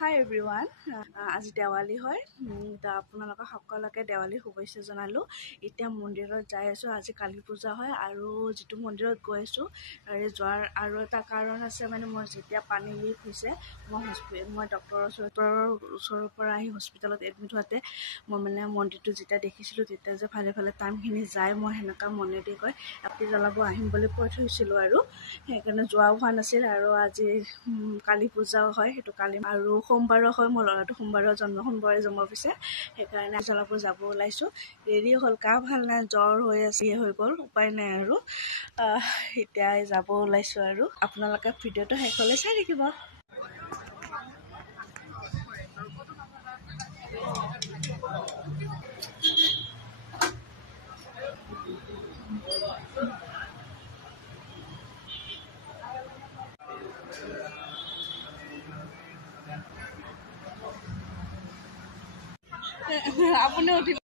Hi everyone. আজি দেৱালী হয় তো আপোনালোকক সকলোকে দেৱালীৰ শুভেচ্ছা জনালোঁ। এতিয়া মন্দিৰত যাই আছোঁ। আজি কালী পূজা হয় আৰু যিটো মন্দিৰত গৈ আছোঁ যোৱাৰ আৰু এটা কাৰণ আছে, মানে মই যেতিয়া পানী লিক হৈছে মই ডক্টৰৰ ওচৰৰ পৰা আহি হস্পিটেলত এডমিট হোৱাতে মই মানে মন্দিৰটো যেতিয়া দেখিছিলোঁ তেতিয়া যে ভালে ভালে টাইমখিনি যায়, মই সেনেকুৱা মনেদি কয় এপি জ্বলাব আহিম বুলি কৈ থৈছিলোঁ আৰু সেইকাৰণে যোৱাও হোৱা নাছিল। আৰু আজি কালী পূজাও হয়, সেইটো কালি আৰু সোমবাৰো হয়। মোৰ ল'ৰাটো সোমবাৰে জন্ম পিছে সেইকাৰণে জ্বলাব যাব ওলাইছোঁ। দেৰি হ'ল, গা ভাল নাই, জ্বৰ হৈ আছে, হৈ গ'ল, উপায় নাই আৰু এতিয়া যাব ওলাইছোঁ। আৰু আপোনালোকে ভিডিঅ'টো শেষলৈ চাই থাকিব। আপুনি উঠিব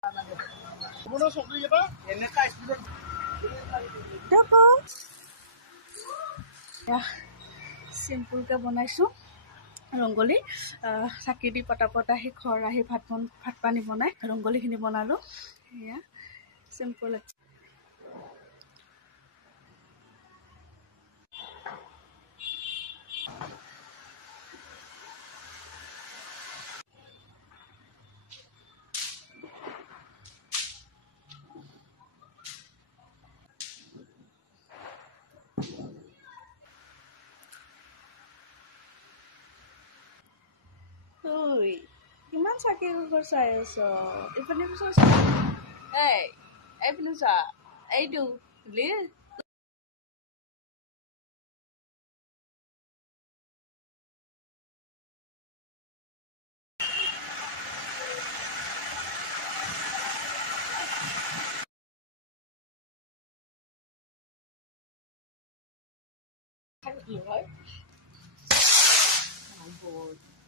চিম্পুলকৈ বনাইছোঁ ৰংগলী, চাকি দি পটাপট আহি ঘৰ আহি ভাত পানী বনাই ৰংগলীখিনি বনালোঁ। সেয়া চিম্পুল। ঐ কিমান চাকি ঘৰ চাই আছ? এইপিনে পিছত এইপিনে চা, এইটো কি হয়